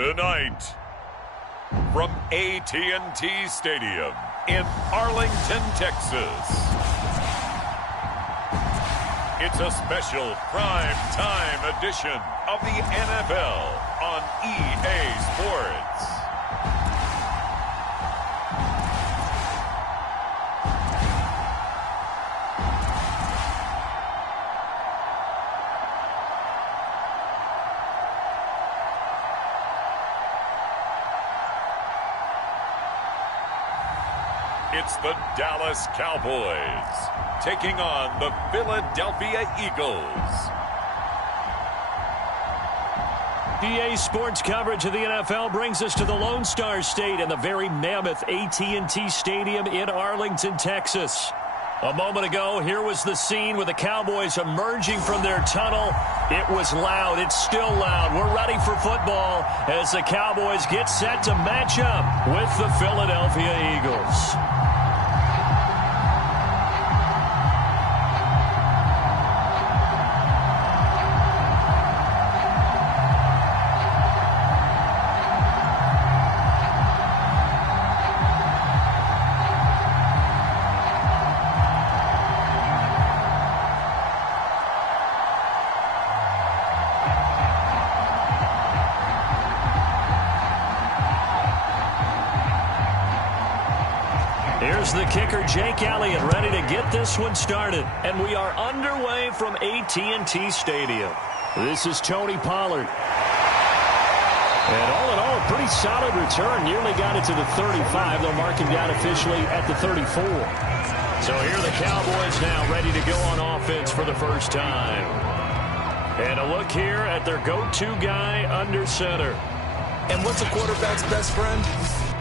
Tonight, from AT&T Stadium in Arlington, Texas, it's a special prime time edition of the NFL on EA Sports. It's the Dallas Cowboys taking on the Philadelphia Eagles. EA Sports coverage of the NFL brings us to the Lone Star State and the very mammoth AT&T Stadium in Arlington, Texas. A moment ago, here was the scene with the Cowboys emerging from their tunnel. It was loud. It's still loud. We're ready for football as the Cowboys get set to match up with the Philadelphia Eagles. Here's the kicker, Jake Elliott, ready to get this one started. And we are underway from AT&T Stadium. This is Tony Pollard. And all in all, a pretty solid return. Nearly got it to the 35. They'll mark him down officially at the 34. So here are the Cowboys now ready to go on offense for the first time. And a look here at their go-to guy under center. And what's a quarterback's best friend?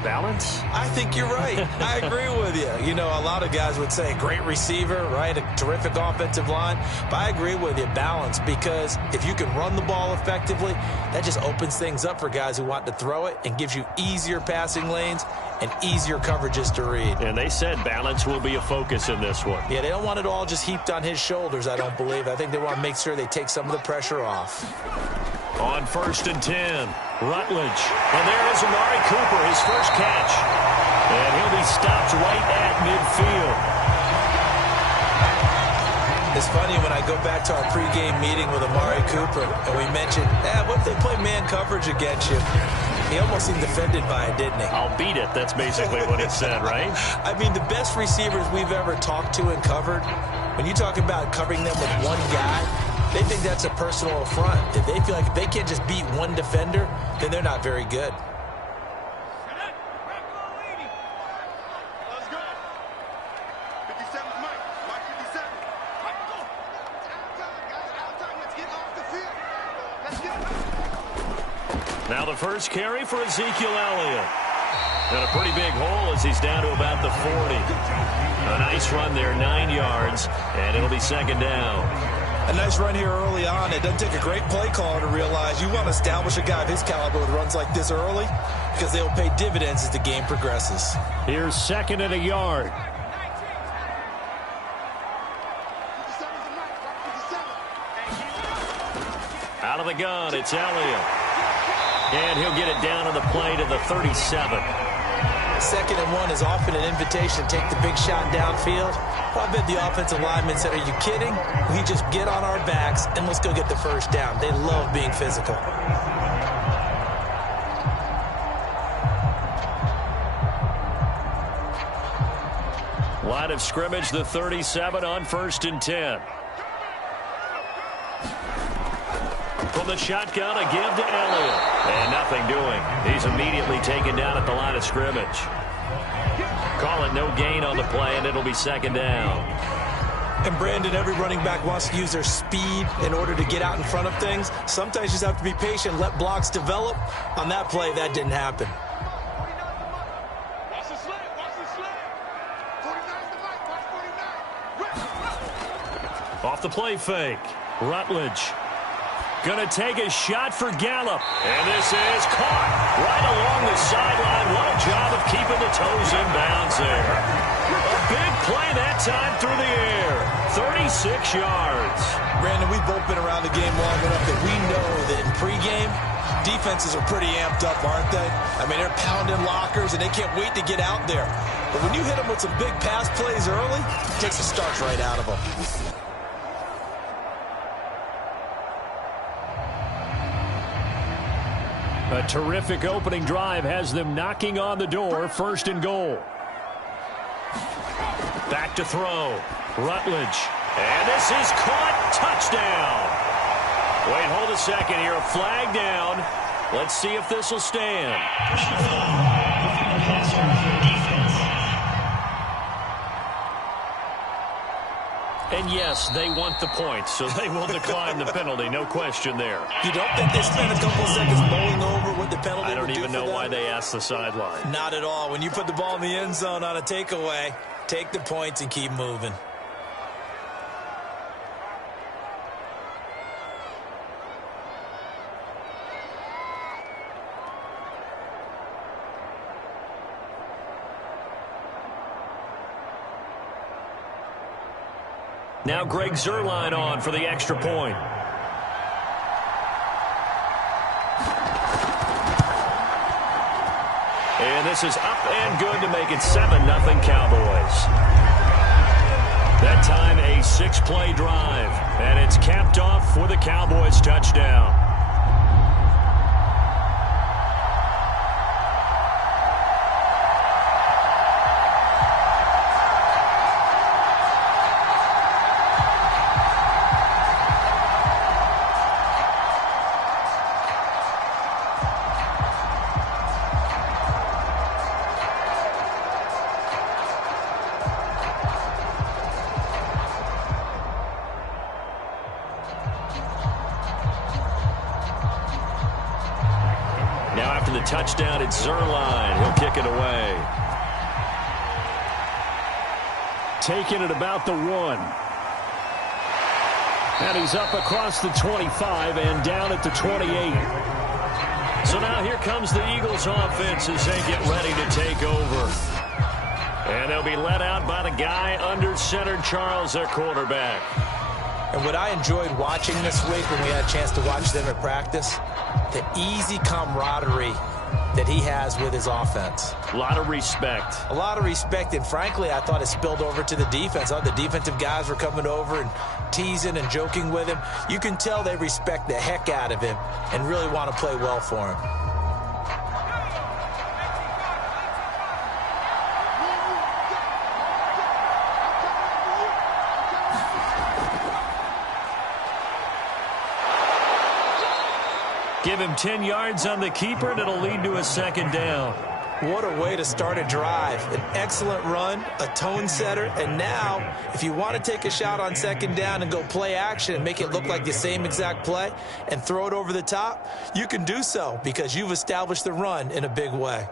Balance? I think you're right. I agree with you. You know, a lot of guys would say great receiver, right? A terrific offensive line. But I agree with you, balance, because if you can run the ball effectively, that just opens things up for guys who want to throw it and gives you easier passing lanes and easier coverages to read. And they said balance will be a focus in this one. Yeah, they don't want it all just heaped on his shoulders, I don't believe. I think they want to make sure they take some of the pressure off. On 1st and 10, Rutledge. And there is Amari Cooper, his first catch. And he'll be stopped right at midfield. It's funny when I go back to our pregame meeting with Amari Cooper, and we mentioned, what if they play man coverage against you? He almost seemed offended by it, didn't he? I'll beat it. That's basically what he said, right? I mean, the best receivers we've ever talked to and covered, when you talk about covering them with one guy, they think that's a personal affront. If they feel like if they can't just beat one defender, then they're not very good. Now the first carry for Ezekiel Elliott. And a pretty big hole as he's down to about the 40. A nice run there, 9 yards, and it'll be second down. A nice run here early on. It doesn't take a great play caller to realize you want to establish a guy of his caliber with runs like this early because they'll pay dividends as the game progresses. Here's second and a yard. Out of the gun, it's Elliott. And he'll get it down on the play to the 37. 2nd and 1 is often an invitation to take the big shot downfield. Well, I bet the offensive lineman said, are you kidding? We just get on our backs and let's go get the first down. They love being physical. Line of scrimmage, the 37 on 1st and 10. From the shotgun, a give to Elliott. And nothing doing. He's immediately taken down at the line of scrimmage. Call it no gain on the play, and it'll be second down. And, Brandon, every running back wants to use their speed in order to get out in front of things. Sometimes you just have to be patient, let blocks develop. On that play, that didn't happen. Off the play fake. Rutledge. Gonna take a shot for Gallup. And this is caught right along the sideline. What a job of keeping the toes in bounds there. A big play that time through the air. yards. Brandon, we've both been around the game long enough that we know that in pregame, defenses are pretty amped up, aren't they? I mean, they're pounding lockers, and they can't wait to get out there. But when you hit them with some big pass plays early, it takes the starch right out of them. A terrific opening drive has them knocking on the door. 1st and goal. Back to throw. Rutledge. And this is caught. Touchdown. Wait, hold a second here. A flag down. Let's see if this will stand. And yes, they want the points, so they will decline the penalty. No question there. You don't think they spent a couple seconds mulling over what the penalty I don't would do even know why they asked the sideline. Not at all. When you put the ball in the end zone on a takeaway, take the points and keep moving. Now Greg Zuerlein on for the extra point. And this is up and good to make it 7-0 Cowboys. That time a 6-play drive. And it's capped off with a Cowboys touchdown. Now after the touchdown, it's Zuerlein. He'll kick it away. Taking it about the 1. And he's up across the 25 and down at the 28. So now here comes the Eagles offense as they get ready to take over. And they'll be led out by the guy under center, Charles, their quarterback. And what I enjoyed watching this week when we had a chance to watch them at practice, the easy camaraderie that he has with his offense. A lot of respect. A lot of respect, and frankly, I thought it spilled over to the defense. The defensive guys were coming over and teasing and joking with him. You can tell they respect the heck out of him and really want to play well for him. Give him 10 yards on the keeper, and it'll lead to a 2nd down. What a way to start a drive. An excellent run, a tone setter, and now, if you want to take a shot on 2nd down and go play action and make it look like the same exact play and throw it over the top, you can do so because you've established the run in a big way.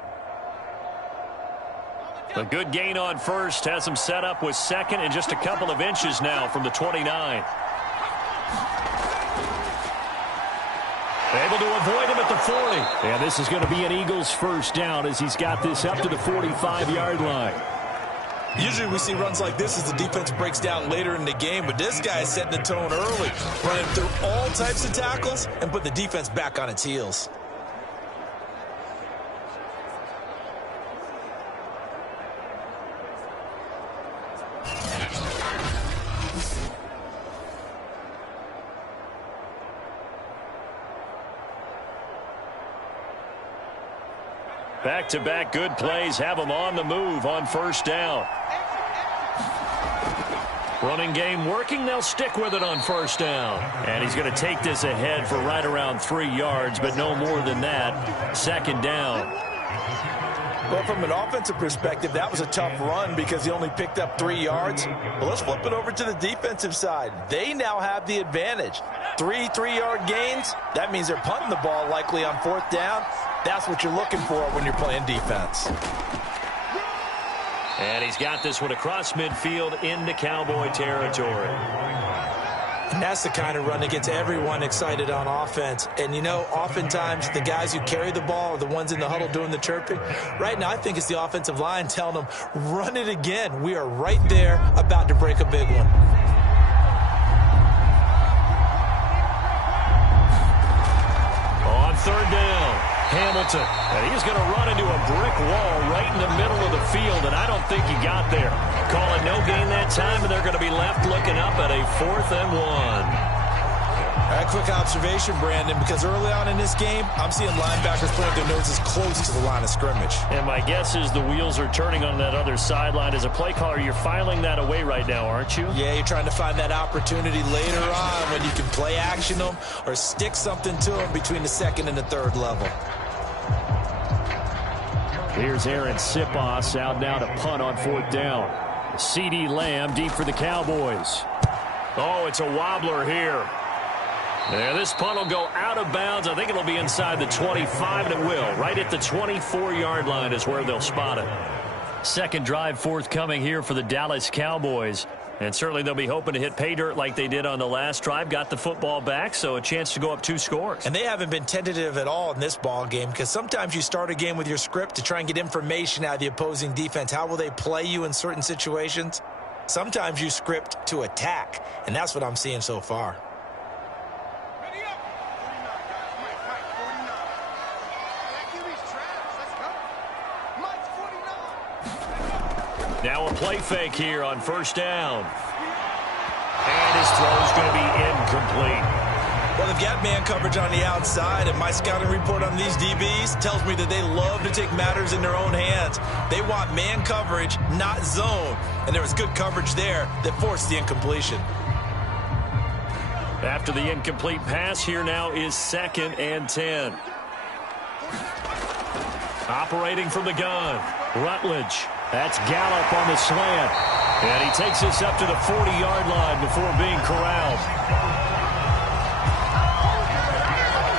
A good gain on 1st has him set up with 2nd and just a couple of inches now from the 29. Able to avoid him at the 40. And this is going to be an Eagles 1st down as he's got this up to the 45-yard line. Usually we see runs like this as the defense breaks down later in the game, but this guy is setting the tone early, running through all types of tackles and put the defense back on its heels. Back-to-back good plays have him on the move on 1st down. Running game working. They'll stick with it on 1st down. And he's going to take this ahead for right around 3 yards, but no more than that. 2nd down. Well, from an offensive perspective, that was a tough run because he only picked up 3 yards. But let's flip it over to the defensive side. They now have the advantage. 3 3-yard gains, that means they're punting the ball likely on 4th down. That's what you're looking for when you're playing defense. And he's got this one across midfield into Cowboy territory. And that's the kind of run that gets everyone excited on offense. And, you know, oftentimes the guys who carry the ball are the ones in the huddle doing the chirping. Right now, I think it's the offensive line telling them, run it again. We are right there about to break a big one. third down. Hamilton. And he's going to run into a brick wall right in the middle of the field, and I don't think he got there. Call it no gain that time, and they're going to be left looking up at a 4th and 1. All right, quick observation, Brandon, because early on in this game, I'm seeing linebackers point their noses close to the line of scrimmage. And my guess is the wheels are turning on that other sideline. As a play caller, you're filing that away right now, aren't you? Yeah, you're trying to find that opportunity later on when you can play action them or stick something to them between the 2nd and the 3rd level. Here's Aaron Sipos out now to punt on 4th down. CeeDee Lamb deep for the Cowboys. Oh, it's a wobbler here. Yeah, this punt will go out of bounds. I think it'll be inside the 25, and it will. Right at the 24-yard line is where they'll spot it. Second drive forthcoming here for the Dallas Cowboys. And certainly they'll be hoping to hit pay dirt like they did on the last drive. Got the football back, so a chance to go up 2 scores. And they haven't been tentative at all in this ball game, because sometimes you start a game with your script to try and get information out of the opposing defense. How will they play you in certain situations? Sometimes you script to attack, and that's what I'm seeing so far. Now a play fake here on 1st down. And his throw's going to be incomplete. Well, they've got man coverage on the outside, and my scouting report on these DBs tells me that they love to take matters in their own hands. They want man coverage, not zone. And there was good coverage there that forced the incompletion. After the incomplete pass, here now is 2nd and 10. Operating from the gun, Rutledge. That's Gallup on the slant. And he takes us up to the 40-yard line before being corralled.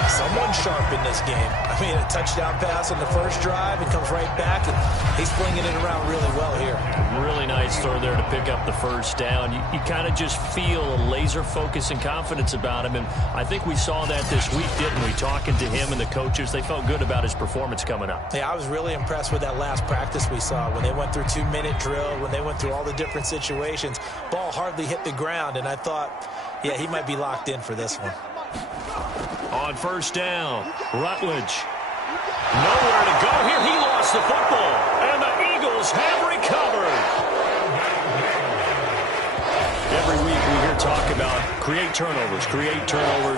Someone sharp in this game. I mean, a touchdown pass on the first drive. It comes right back, and he's flinging it around really well here. Really nice throw there to pick up the first down. You kind of just feel a laser focus and confidence about him, and I think we saw that this week, didn't we? Talking to him and the coaches, they felt good about his performance coming up. Yeah, I was really impressed with that last practice we saw when they went through 2-minute drill, when they went through all the different situations. Ball hardly hit the ground, and I thought, yeah, he might be locked in for this one. On 1st down, Rutledge. Nowhere to go here. He lost the football, and the Eagles have recovered. Every week we hear talk about create turnovers.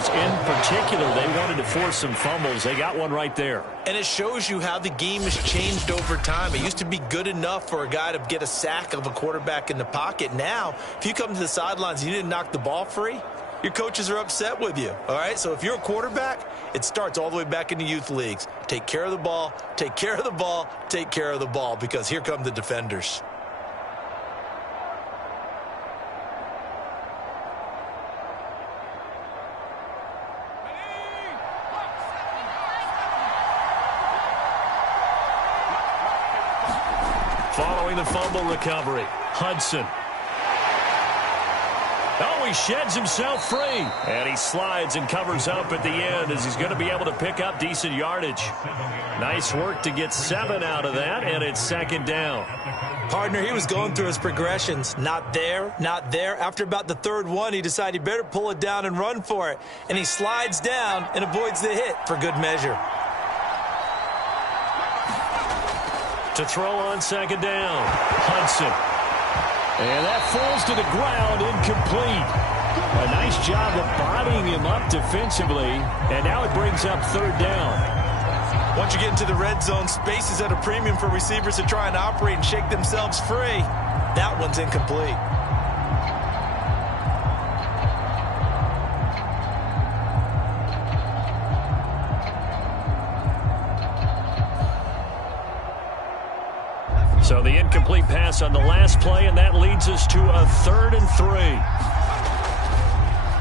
In particular, they wanted to force some fumbles. They got one right there. And it shows you how the game has changed over time. It used to be good enough for a guy to get a sack of a quarterback in the pocket. Now, if you come to the sidelines and you didn't knock the ball free, your coaches are upset with you, all right? So if you're a quarterback, it starts all the way back in the youth leagues. Take care of the ball, take care of the ball, take care of the ball, because here come the defenders. Following the fumble recovery, Hudson. Oh, he sheds himself free. And he slides and covers up at the end as he's going to be able to pick up decent yardage. Nice work to get 7 out of that, and it's 2nd down. Partner, he was going through his progressions. Not there, not there. After about the 3rd one, he decided he better pull it down and run for it. And he slides down and avoids the hit for good measure. To throw on 2nd down, Hudson. And that falls to the ground, incomplete. A nice job of bodying him up defensively, and now it brings up 3rd down. Once you get into the red zone, space is at a premium for receivers to try and operate and shake themselves free. That one's incomplete. So the incomplete pass on the last play, and that leads us to a 3rd and 3.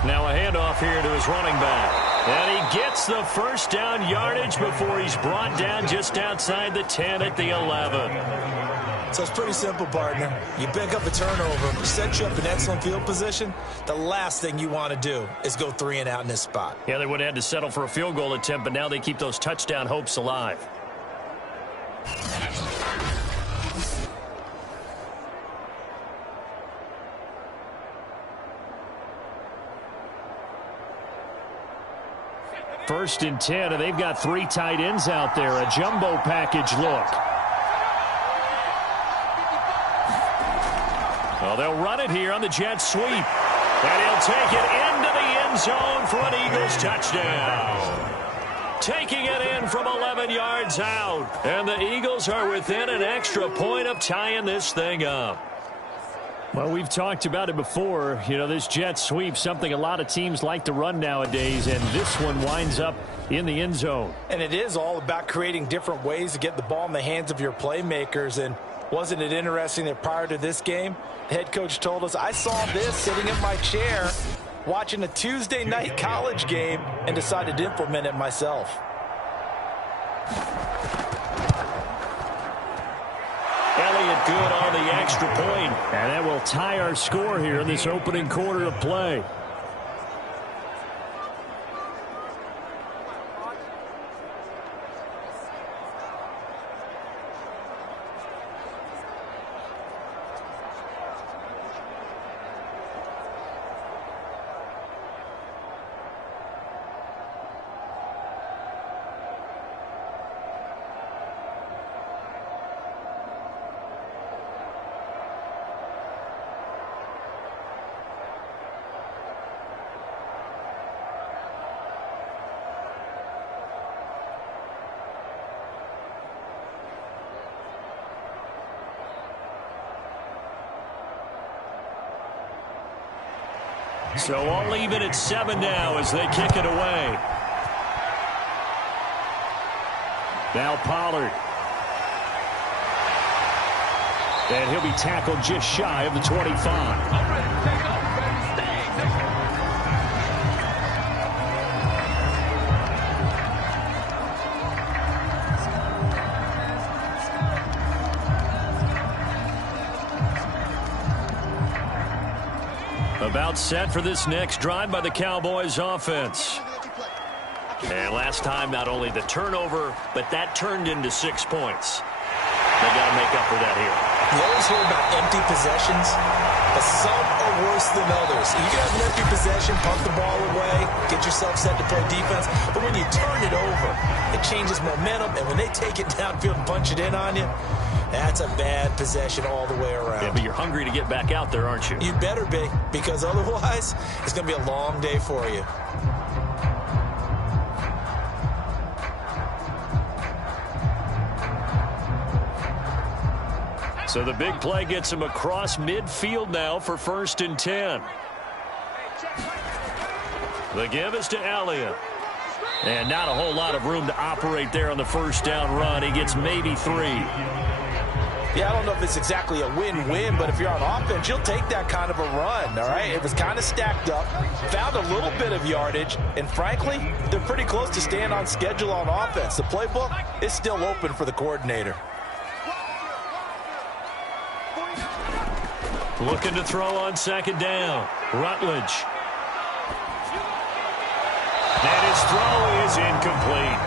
Now a handoff here to his running back. And he gets the first down yardage before he's brought down just outside the 10 at the 11. So it's pretty simple, partner. You pick up a turnover, set you up in excellent field position. The last thing you want to do is go 3 and out in this spot. Yeah, they would have had to settle for a field goal attempt, but now they keep those touchdown hopes alive. 1st and 10, and they've got 3 tight ends out there. A jumbo package look. Well, they'll run it here on the jet sweep. And he'll take it into the end zone for an Eagles touchdown. Taking it in from 11 yards out. And the Eagles are within an extra point of tying this thing up. Well, we've talked about it before. You know, this jet sweep, something a lot of teams like to run nowadays, and this one winds up in the end zone. And it is all about creating different ways to get the ball in the hands of your playmakers. And wasn't it interesting that prior to this game, the head coach told us, I saw this sitting in my chair watching a Tuesday night college game and decided to implement it myself. Elliott good on the extra point. And that will tie our score here in this opening quarter of play. So all even at 7 now as they kick it away. Now Pollard. And he'll be tackled just shy of the 25. About set for this next drive by the Cowboys offense. And last time, not only the turnover, but that turned into 6 points. They got to make up for that here. You always hear about empty possessions, but some are worse than others. You can have an empty possession, punt the ball away, get yourself set to play defense, but when you turn it over, it changes momentum, and when they take it downfield and punch it in on you, that's a bad possession all the way around. Yeah, but you're hungry to get back out there, aren't you? You better be, because otherwise, it's going to be a long day for you. So the big play gets him across midfield now for 1st and 10. The give is to Elliott. And not a whole lot of room to operate there on the 1st down run. He gets maybe 3. Yeah, I don't know if it's exactly a win-win, but if you're on offense, you'll take that kind of a run, all right? It was kind of stacked up, found a little bit of yardage, and frankly, they're pretty close to staying on schedule on offense. The playbook is still open for the coordinator. Looking to throw on 2nd down. Rutledge. And his throw is incomplete.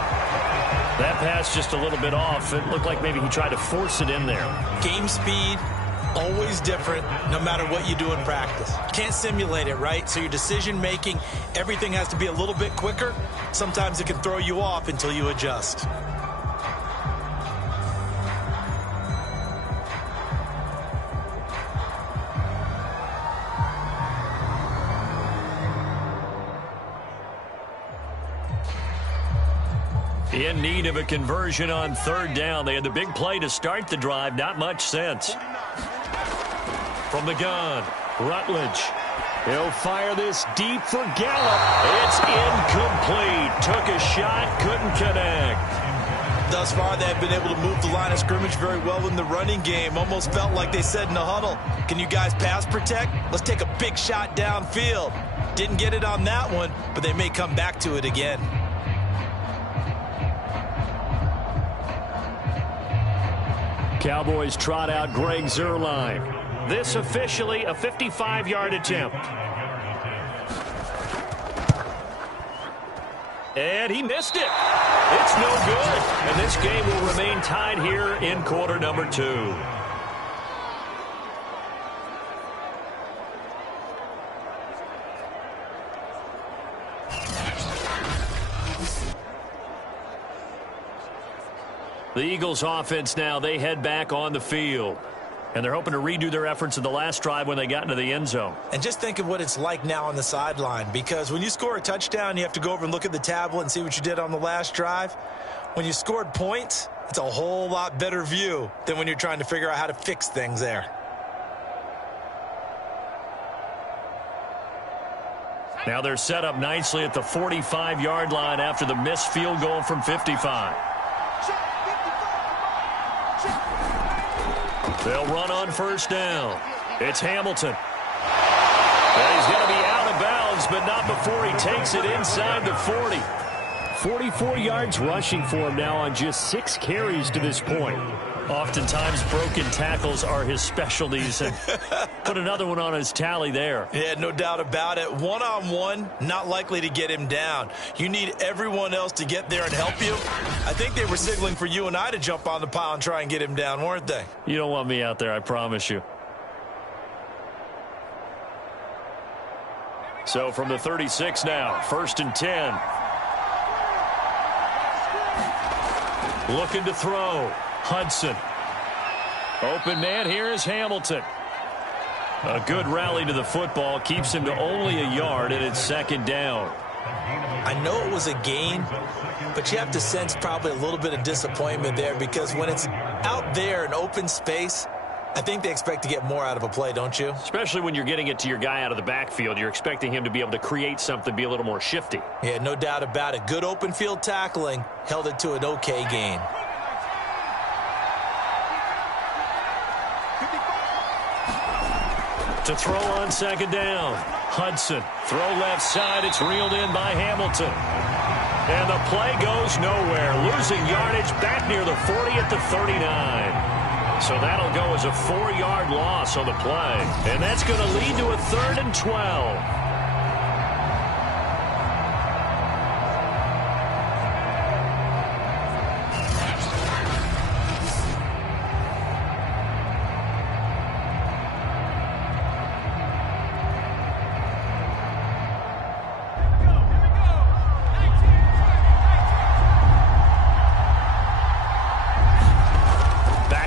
That pass just a little bit off. It looked like maybe he tried to force it in there. Game speed, always different, no matter what you do in practice. You can't simulate it, right? So your decision-making, everything has to be a little bit quicker. Sometimes it can throw you off until you adjust. In need of a conversion on 3rd down. They had the big play to start the drive. Not much sense. From the gun, Rutledge. He'll fire this deep for Gallup. It's incomplete. Took a shot, couldn't connect. Thus far, they've been able to move the line of scrimmage very well in the running game. Almost felt like they said in the huddle, can you guys pass protect? Let's take a big shot downfield. Didn't get it on that one, but they may come back to it again. Cowboys trot out Greg Zuerlein. This officially a 55-yard attempt. And he missed it. It's no good. And this game will remain tied here in quarter number 2. The Eagles offense now, they head back on the field. And they're hoping to redo their efforts in the last drive when they got into the end zone. And just think of what it's like now on the sideline, because when you score a touchdown, you have to go over and look at the tablet and see what you did on the last drive. When you scored points, it's a whole lot better view than when you're trying to figure out how to fix things there. Now they're set up nicely at the 45-yard line after the missed field goal from 55. They'll run on first down. It's Hamilton. And he's going to be out of bounds, but not before he takes it inside the 40. 44 yards rushing for him now on just 6 carries to this point. Oftentimes, broken tackles are his specialties, and put another one on his tally there. Yeah, no doubt about it. One-on-one, not likely to get him down. You need everyone else to get there and help you. I think they were signaling for you and I to jump on the pile and try and get him down, weren't they? You don't want me out there, I promise you. So from the 36 now, 1st and 10. Looking to throw. Hudson. Open man, here is Hamilton. A good rally to the football keeps him to only a yard, and it's 2nd down. I know it was a gain, but you have to sense probably a little bit of disappointment there, because when it's out there in open space, I think they expect to get more out of a play, don't you? Especially when you're getting it to your guy out of the backfield. You're expecting him to be able to create something, be a little more shifty. Yeah, no doubt about it. Good open field tackling held it to an okay gain. To throw on 2nd down. Hudson. Throw left side. It's reeled in by Hamilton. And the play goes nowhere. Losing yardage back near the 40 at the 39. So that'll go as a 4-yard loss on the play. And that's going to lead to a 3rd and 12.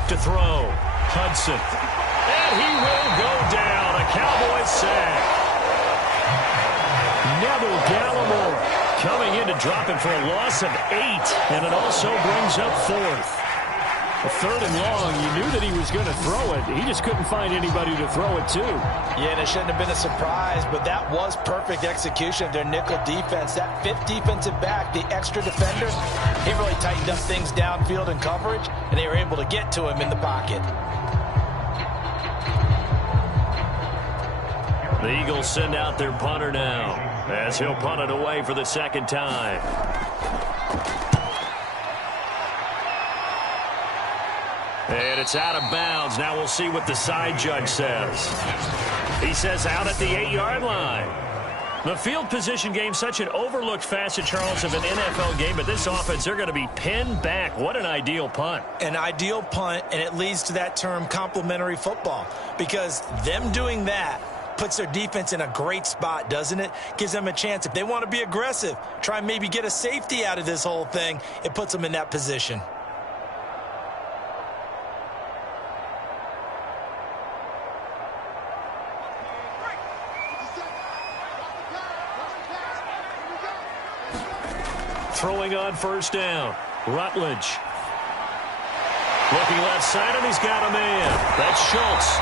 To throw. Hudson. And he will go down. A Cowboys sack. Neville Gallimore coming in to drop him for a loss of 8. And it also brings up 4th. A 3rd and long. You knew that he was going to throw it. He just couldn't find anybody to throw it to. Yeah, and it shouldn't have been a surprise, but that was perfect execution of their nickel defense. That 5th defensive back, the extra defender, he really tightened up things downfield in coverage, and they were able to get to him in the pocket. The Eagles send out their punter now, as he'll punt it away for the 2nd time. And it's out of bounds. Now we'll see what the side judge says. He says out at the 8-yard line. The field position game, such an overlooked facet, Charles, of an NFL game, but this offense, they're going to be pinned back. What an ideal punt. An ideal punt, and it leads to that term complementary football, because them doing that puts their defense in a great spot, doesn't it? Gives them a chance. If they want to be aggressive, try and maybe get a safety out of this whole thing, it puts them in that position. Throwing on 1st down. Rutledge. Looking left side, and he's got a man. That's Schultz.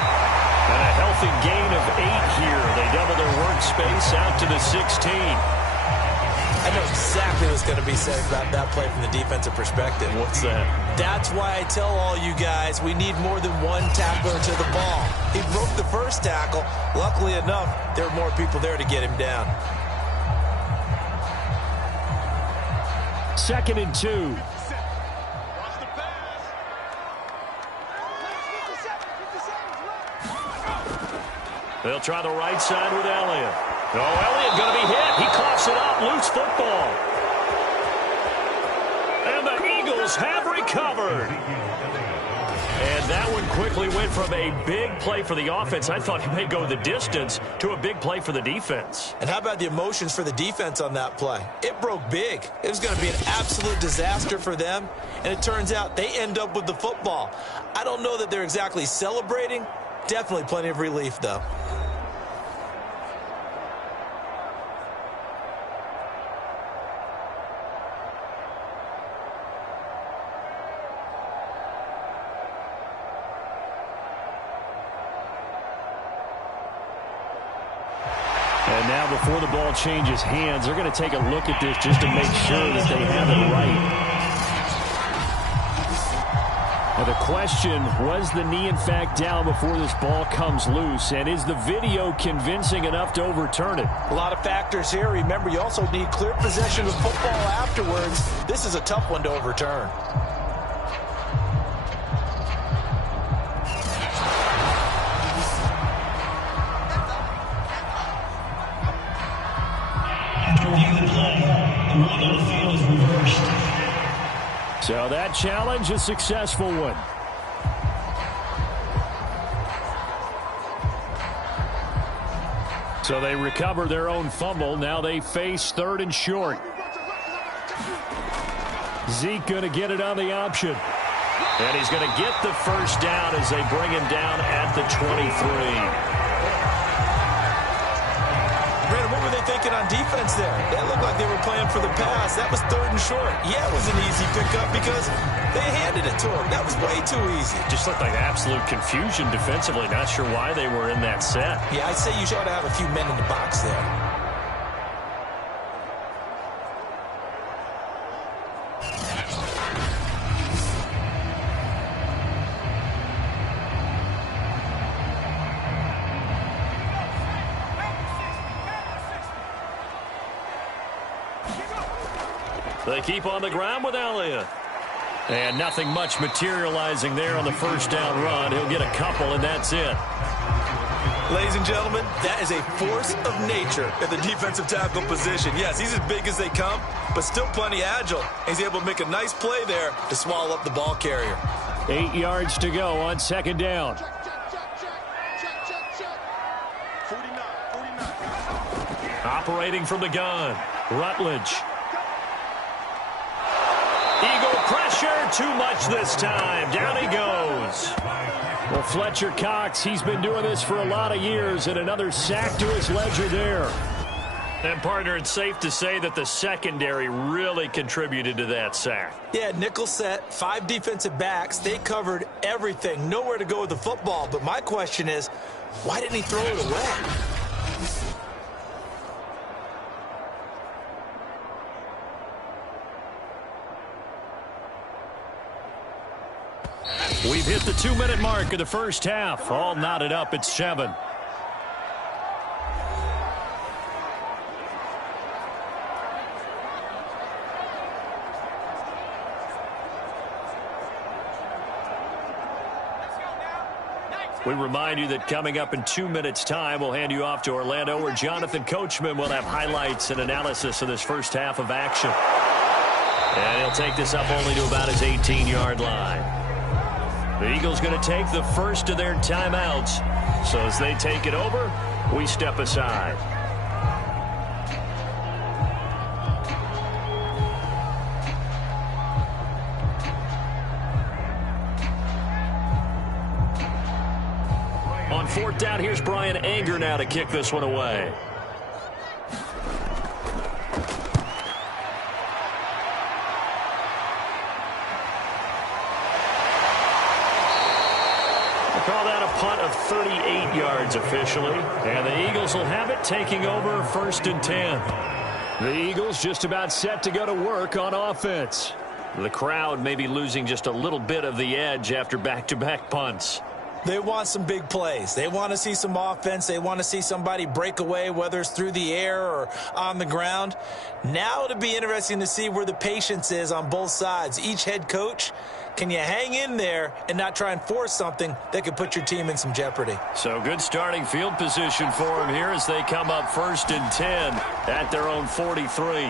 And a healthy gain of 8 here. They double their workspace out to the 16. I know exactly what's going to be said about that play from the defensive perspective. What's that? That's why I tell all you guys we need more than one tackler to the ball. He broke the first tackle. Luckily enough, there were more people there to get him down. 2nd and 2. They'll try the right side with Elliott. Oh, Elliott going to be hit. He coughs it up. Loose football. And the Eagles have recovered. And that one quickly went from a big play for the offense, I thought he may go the distance, to a big play for the defense. And how about the emotions for the defense on that play? It broke big. It was going to be an absolute disaster for them, and it turns out they end up with the football. I don't know that they're exactly celebrating. Definitely plenty of relief, though. And now before the ball changes hands, they're going to take a look at this just to make sure that they have it right. Now the question, was the knee in fact down before this ball comes loose? And is the video convincing enough to overturn it? A lot of factors here. Remember, you also need clear possession of football afterwards. This is a tough one to overturn. So that challenge, a successful one. So they recover their own fumble. Now they face 3rd and short. Zeke going to get it on the option. And he's going to get the first down as they bring him down at the 23. What were they thinking on defense there? That looked like they were playing for the pass. That was 3rd and short. Yeah, it was an easy pickup because they handed it to him. That was way too easy. Just looked like absolute confusion defensively. Not sure why they were in that set. Yeah, I'd say you ought to have a few men in the box there. They keep on the ground with Elliott. And nothing much materializing there on the first down run. He'll get a couple, and that's it. Ladies and gentlemen, that is a force of nature at the defensive tackle position. Yes, he's as big as they come, but still plenty agile. He's able to make a nice play there to swallow up the ball carrier. 8 yards to go on 2nd down. 49. Operating from the gun, Rutledge. Eagle pressure, too much this time. Down he goes. Well, Fletcher Cox, he's been doing this for a lot of years, and another sack to his ledger there. And, partner, it's safe to say that the secondary really contributed to that sack. Yeah, nickel set, 5 defensive backs. They covered everything. Nowhere to go with the football. But my question is, why didn't he throw it away? We've hit the 2-minute mark of the first half. All knotted up at 7. We remind you that coming up in 2 minutes' time, we'll hand you off to Orlando, where Jonathan Coachman will have highlights and analysis of this first half of action. And he'll take this up only to about his 18-yard line. The Eagles going to take the first of their timeouts. So as they take it over, we step aside. On 4th down, here's Brian Anger now to kick this one away. Call that a punt of 38 yards officially. And the Eagles will have it, taking over 1st and 10. The Eagles just about set to go to work on offense. The crowd may be losing just a little bit of the edge after back-to-back punts. They want some big plays. They want to see some offense. They want to see somebody break away, whether it's through the air or on the ground. Now it'll be interesting to see where the patience is on both sides. Each head coach, can you hang in there and not try and force something that could put your team in some jeopardy? So good starting field position for them here as they come up 1st and 10 at their own 43.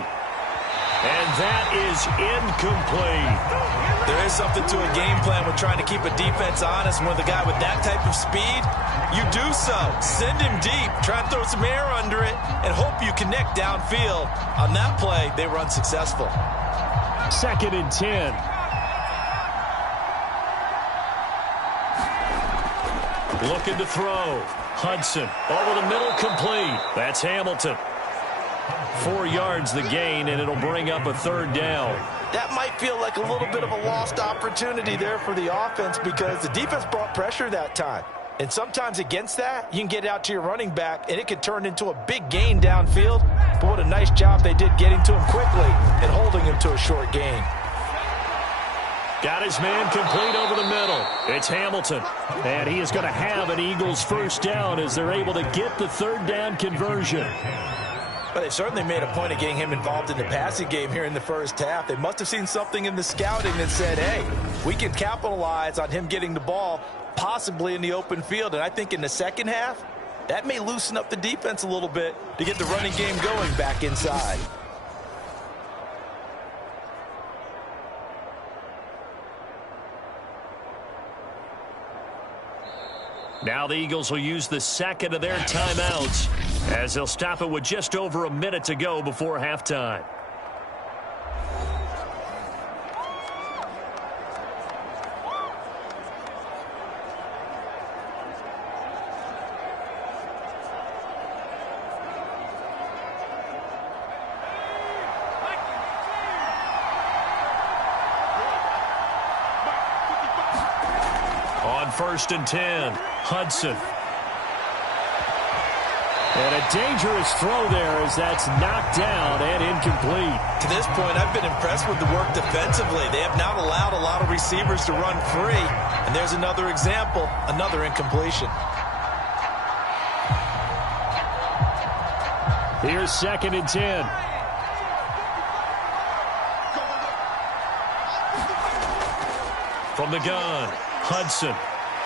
And that is incomplete. There is something to a game plan with trying to keep a defense honest. When the guy with that type of speed, you do so. Send him deep. Try and throw some air under it and hope you connect downfield. On that play, they were unsuccessful. 2nd and 10. Looking to throw. Hudson over the middle, complete. That's Hamilton. 4 yards the gain, and it'll bring up a 3rd down. That might feel like a little bit of a lost opportunity there for the offense because the defense brought pressure that time. And sometimes against that, you can get out to your running back, and it could turn into a big gain downfield. But what a nice job they did getting to him quickly and holding him to a short gain. Got his man complete over the middle. It's Hamilton. And he is going to have an Eagles 1st down as they're able to get the 3rd down conversion. But they certainly made a point of getting him involved in the passing game here in the 1st half. They must have seen something in the scouting that said, hey, we can capitalize on him getting the ball possibly in the open field. And I think in the 2nd half, that may loosen up the defense a little bit to get the running game going back inside. Now the Eagles will use the 2nd of their timeouts as they'll stop it with just over a minute to go before halftime. On 1st and 10, Hudson. And a dangerous throw there as that's knocked down and incomplete. To this point, I've been impressed with the work defensively. They have not allowed a lot of receivers to run free. And there's another example, another incompletion. Here's 2nd and 10. From the gun, Hudson.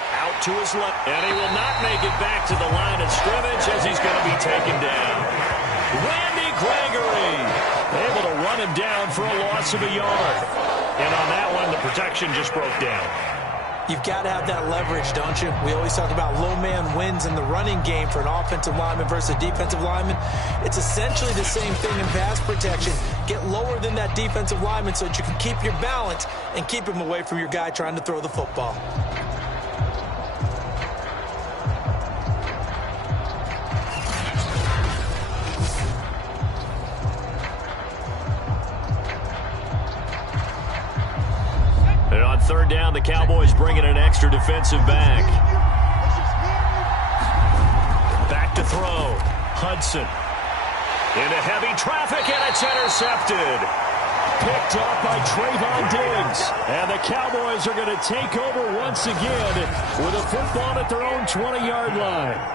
Out to his left, and he will not make it back to the line of scrimmage as he's going to be taken down. Randy Gregory able to run him down for a loss of a yard. And on that one, the protection just broke down. You've got to have that leverage, don't you? We always talk about low man wins in the running game for an offensive lineman versus a defensive lineman. It's essentially the same thing in pass protection. Get lower than that defensive lineman so that you can keep your balance and keep him away from your guy trying to throw the football. And on 3rd down, the Cowboys bring in an extra defensive back. Back to throw. Hudson. Into heavy traffic, and it's intercepted. Picked up by Trayvon Diggs. And the Cowboys are going to take over once again with a football at their own 20-yard line.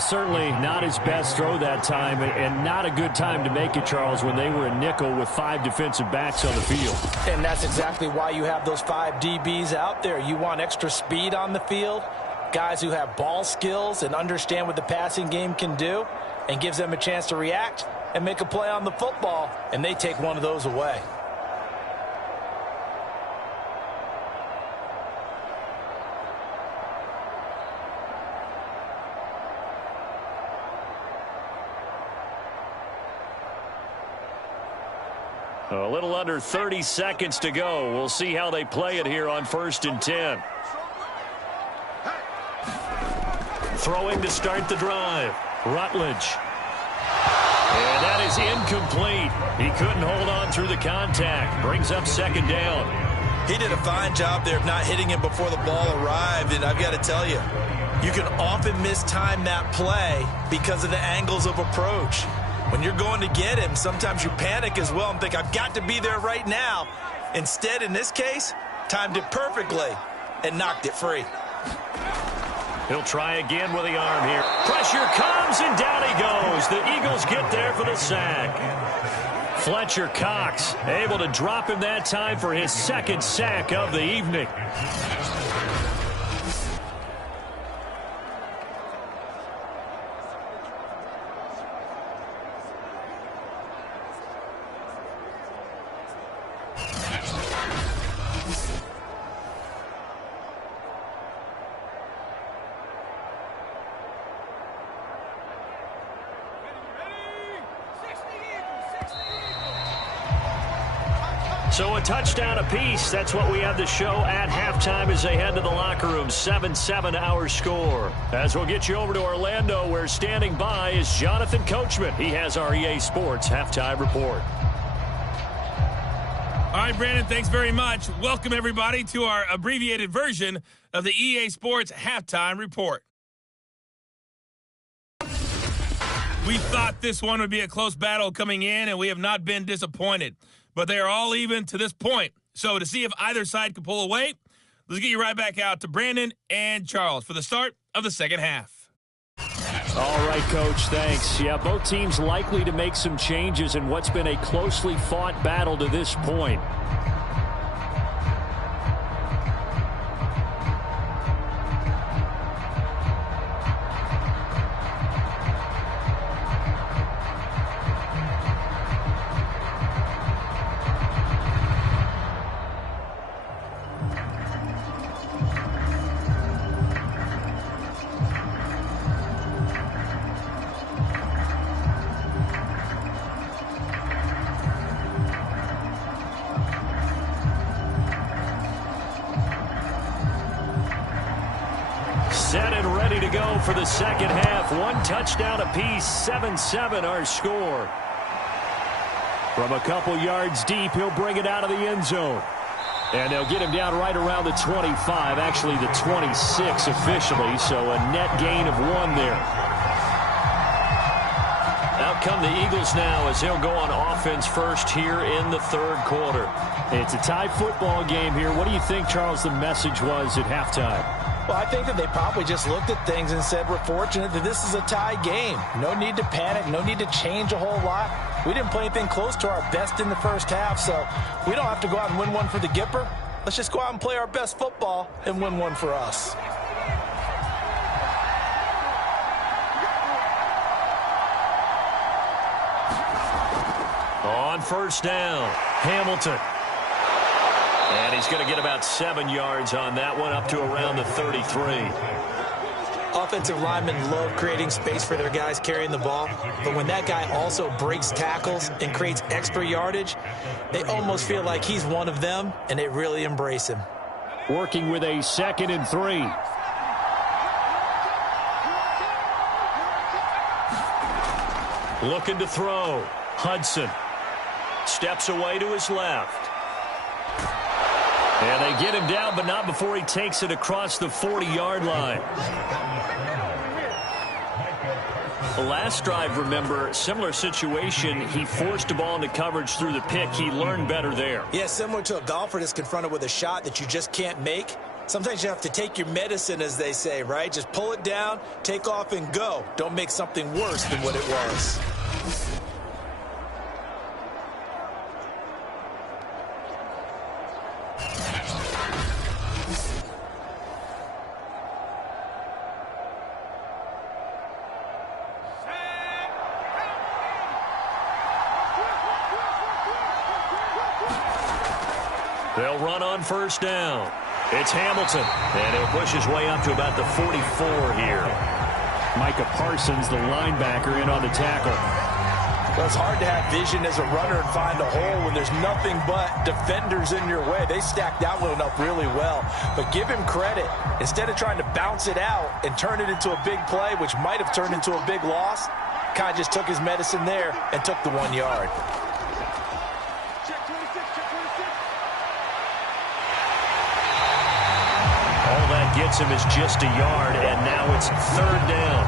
Certainly not his best throw that time, and not a good time to make it, Charles, when they were a nickel with 5 defensive backs on the field. And that's exactly why you have those 5 DBs out there. You want extra speed on the field, guys who have ball skills and understand what the passing game can do, and gives them a chance to react and make a play on the football, and they take one of those away. A little under 30 seconds to go. We'll see how they play it here on 1st and 10. Throwing to start the drive. Rutledge. And that is incomplete. He couldn't hold on through the contact. Brings up 2nd down. He did a fine job there of not hitting him before the ball arrived, and I've got to tell you, you can often mistime that play because of the angles of approach. When you're going to get him, sometimes you panic as well and think, I've got to be there right now. Instead, in this case, timed it perfectly and knocked it free. He'll try again with the arm here. Pressure comes, and down he goes. The Eagles get there for the sack. Fletcher Cox able to drop him that time for his 2nd sack of the evening. So a touchdown apiece. That's what we have the show at halftime as they head to the locker room. 7-7 our score. As we'll get you over to Orlando, where standing by is Jonathan Coachman. He has our EA Sports halftime report. All right, Brandon, thanks very much. Welcome, everybody, to our abbreviated version of the EA Sports halftime report. We thought this one would be a close battle coming in, and we have not been disappointed. But they are all even to this point. So to see if either side can pull away, let's get you right back out to Brandon and Charles for the start of the second half. All right, Coach, thanks. Yeah, both teams likely to make some changes in what's been a closely fought battle to this point. Set and ready to go for the second half. One touchdown apiece, 7-7 our score. From a couple yards deep, he'll bring it out of the end zone. And they'll get him down right around the 25, actually the 26 officially, so a net gain of 1 there. Out come the Eagles now as they'll go on offense first here in the third quarter. It's a tie football game here. What do you think, Charles, the message was at halftime? Well, I think that they probably just looked at things and said, we're fortunate that this is a tie game. No need to panic. No need to change a whole lot. We didn't play anything close to our best in the first half, so we don't have to go out and win one for the Gipper. Let's just go out and play our best football and win one for us. On first down, Hamilton. And he's going to get about 7 yards on that one, up to around the 33. Offensive linemen love creating space for their guys carrying the ball, but when that guy also breaks tackles and creates extra yardage, they almost feel like he's one of them, and they really embrace him. Working with a 2nd and 3. Looking to throw. Hudson steps away to his left. And they get him down, but not before he takes it across the 40-yard line. The last drive, remember, similar situation. He forced the ball into coverage through the pick. He learned better there. Yeah, similar to a golfer that's confronted with a shot that you just can't make. Sometimes you have to take your medicine, as they say, right? Just pull it down, take off, and go. Don't make something worse than what it was. They'll run on first down. It's Hamilton, and he'll push his way up to about the 44 here. Micah Parsons, the linebacker, in on the tackle. Well, it's hard to have vision as a runner and find a hole when there's nothing but defenders in your way. They stacked that one up really well. But give him credit. Instead of trying to bounce it out and turn it into a big play, which might have turned into a big loss, kind of just took his medicine there and took the 1 yard. All that gets him is just a yard, and now it's third down.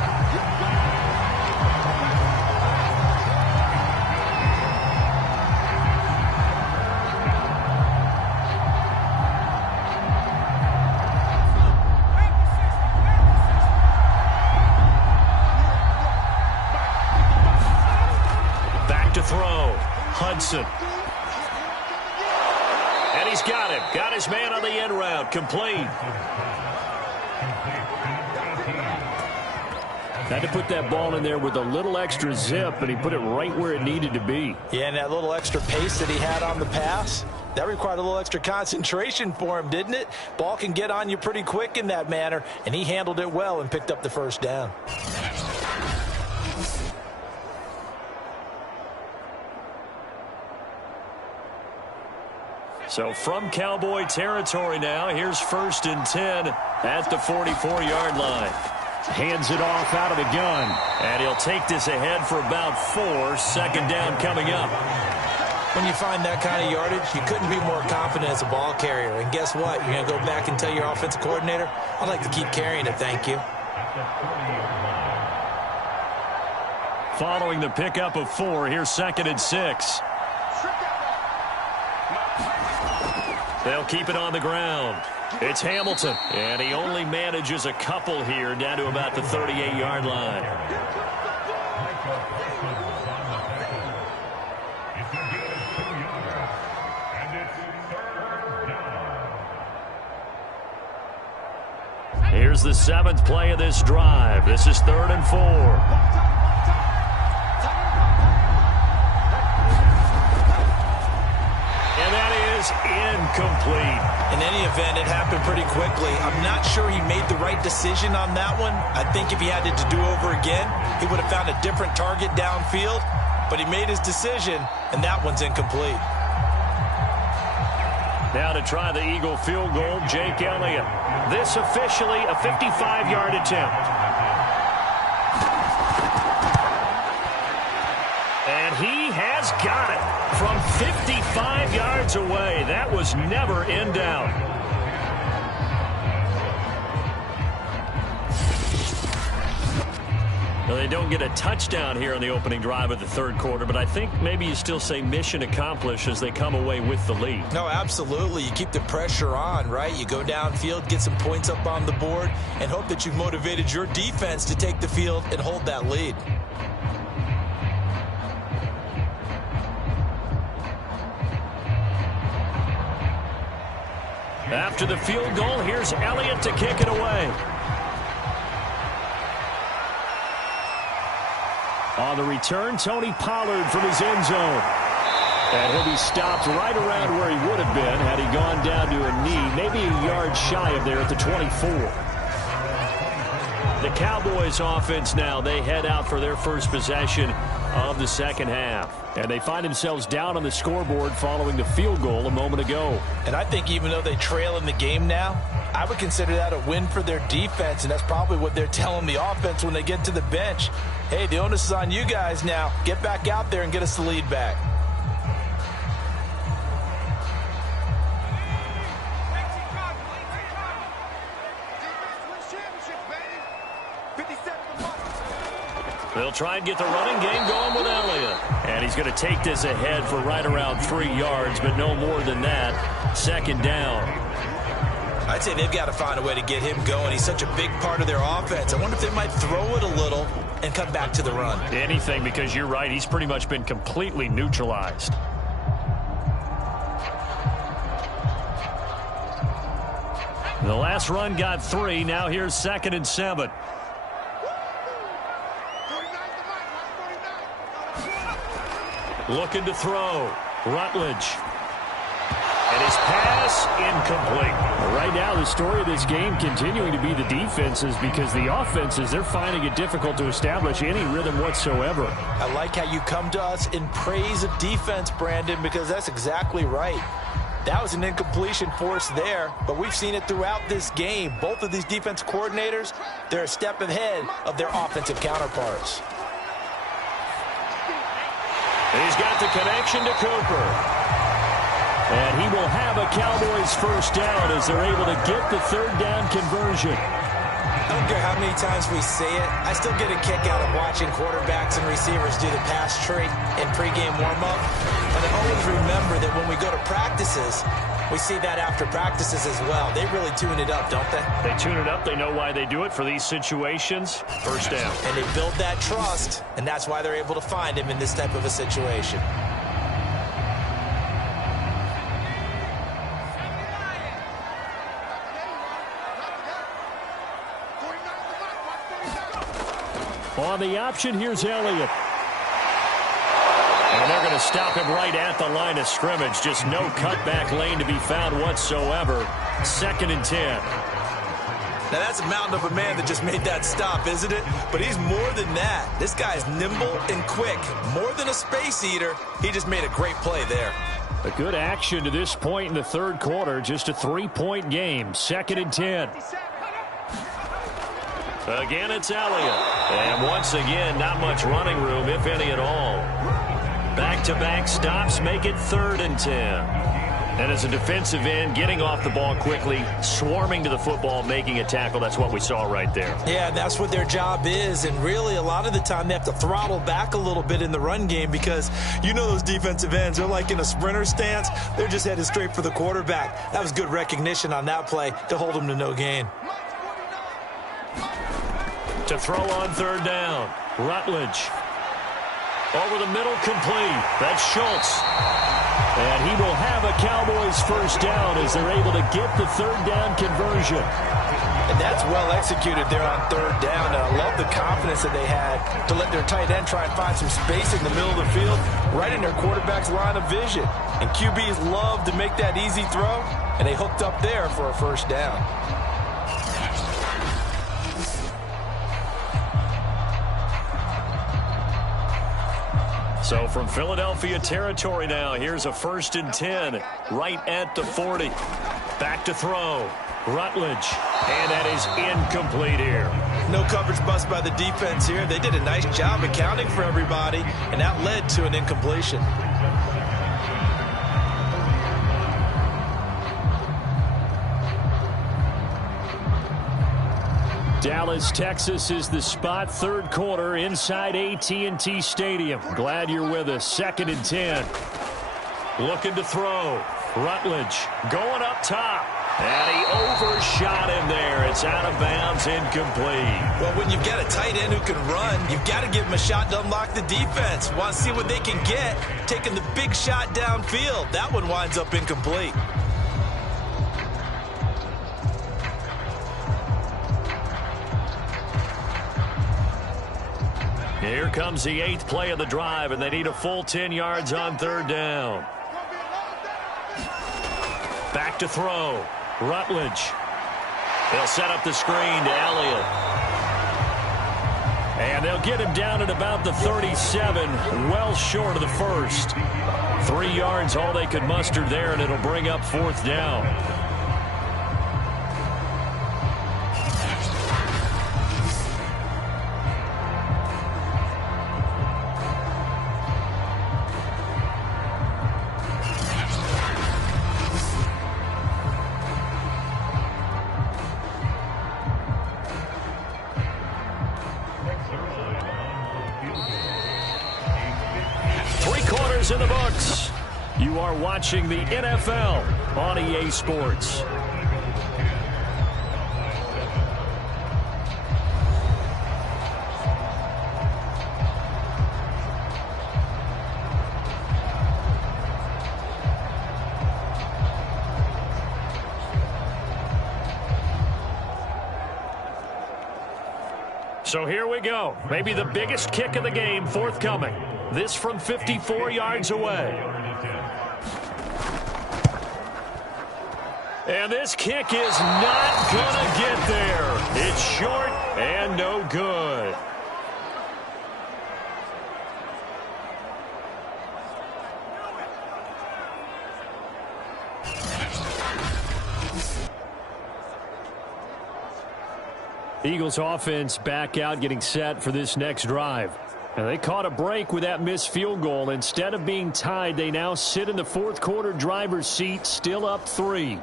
Back to throw. Hudson. And he's got him. Got his man on the end route. Complete. Had to put that ball in there with a little extra zip, and he put it right where it needed to be. Yeah, and that little extra pace that he had on the pass, that required a little extra concentration for him, didn't it? Ball can get on you pretty quick in that manner, and he handled it well and picked up the first down. So from Cowboy territory now, here's 1st and 10 at the 44-yard line. Hands it off out of the gun. And he'll take this ahead for about 4. 2nd down coming up. When you find that kind of yardage, you couldn't be more confident as a ball carrier. And guess what? You're going to go back and tell your offensive coordinator, I'd like to keep carrying it, thank you. Following the pickup of 4, here's 2nd and 6. They'll keep it on the ground. It's Hamilton, and he only manages a couple here down to about the 38-yard line. Here's the 7th play of this drive. This is 3rd and 4. And that is incomplete. In any event, it happened pretty quickly. I'm not sure he made the right decision on that one. I think if he had it to do over again, he would have found a different target downfield. But he made his decision, and that one's incomplete. Now to try the Eagle field goal, Jake Elliott. This officially a 55-yard attempt. And he has got it from 55 yards away. That was never in doubt. Well, they don't get a touchdown here in the opening drive of the 3rd quarter, but I think maybe you still say mission accomplished as they come away with the lead. No, absolutely. You keep the pressure on, right? You go downfield, get some points up on the board, and hope that you've motivated your defense to take the field and hold that lead. After the field goal, here's Elliott to kick it away. On the return, Tony Pollard from his end zone. And he'll be stopped right around where he would have been had he gone down to a knee, maybe a yard shy of there at the 24. The Cowboys offense now, they head out for their first possession of the 2nd half. And they find themselves down on the scoreboard following the field goal a moment ago. And I think even though they trail in the game now, I would consider that a win for their defense, and that's probably what they're telling the offense when they get to the bench. Hey, the onus is on you guys now. Get back out there and get us the lead back. They'll try and get the running game going with Elliott. And he's going to take this ahead for right around 3 yards, but no more than that. 2nd down. I'd say they've got to find a way to get him going. He's such a big part of their offense. I wonder if they might throw it a little and come back to the run. Anything, because you're right. He's pretty much been completely neutralized. The last run got 3. Now here's 2nd and 7. Looking to throw. Rutledge. And his pass incomplete. Right now, the story of this game continuing to be the defenses, because the offenses, they're finding it difficult to establish any rhythm whatsoever. I like how you come to us in praise of defense, Brandon, because that's exactly right. That was an incompletion force there, but we've seen it throughout this game. Both of these defense coordinators, they're a step ahead of their offensive counterparts. He's got the connection to Cooper. And he will have a Cowboys first down as they're able to get the 3rd down conversion. I don't care how many times we say it, I still get a kick out of watching quarterbacks and receivers do the pass tree in pregame warm-up. And I always remember that when we go to practices, we see that after practices as well. They really tune it up, don't they? They tune it up. They know why they do it for these situations. First down. And they build that trust, and that's why they're able to find him in this type of a situation. On the option, here's Elliott. And they're going to stop him right at the line of scrimmage. Just no cutback lane to be found whatsoever. 2nd and 10. Now, that's a mountain of a man that just made that stop, isn't it? But he's more than that. This guy's nimble and quick. More than a space eater, he just made a great play there. A good action to this point in the third quarter. Just a 3-point game. 2nd and 10. Again, it's Elliott. And once again, not much running room, if any at all. Back-to-back stops make it 3rd and 10. And as a defensive end, getting off the ball quickly, swarming to the football, making a tackle, that's what we saw right there. Yeah, that's what their job is. And really, a lot of the time, they have to throttle back a little bit in the run game because you know those defensive ends, they're like in a sprinter stance. They're just headed straight for the quarterback. That was good recognition on that play to hold them to no gain. To throw on 3rd down, Rutledge. Over the middle, complete. That's Schultz. And he will have a Cowboys first down as they're able to get the 3rd down conversion. And that's well executed there on 3rd down. And I love the confidence that they had to let their tight end try and find some space in the middle of the field, right in their quarterback's line of vision. And QBs love to make that easy throw, and they hooked up there for a first down. So from Philadelphia territory now, here's a 1st and 10 right at the 40. Back to throw. Rutledge. And that is incomplete here. No coverage bust by the defense here. They did a nice job accounting for everybody, and that led to an incompletion. Dallas, Texas is the spot. 3rd quarter inside AT&T Stadium. Glad you're with us. 2nd and 10. Looking to throw. Rutledge going up top. And he overshot him there. It's out of bounds, incomplete. Well, when you've got a tight end who can run, you've got to give him a shot to unlock the defense. Want to see what they can get, taking the big shot downfield. That one winds up incomplete. Here comes the 8th play of the drive, and they need a full 10 yards on 3rd down. Back to throw. Rutledge. They'll set up the screen to Elliott. And they'll get him down at about the 37, well short of the first. 3 yards, all they could muster there, and it'll bring up 4th down. In the books. You are watching the NFL on EA Sports. So here we go. Maybe the biggest kick of the game forthcoming. This from 54 yards away. And this kick is not going to get there. It's short and no good. Eagles offense back out, getting set for this next drive. And they caught a break with that missed field goal. Instead of being tied, they now sit in the 4th quarter driver's seat, still up 3.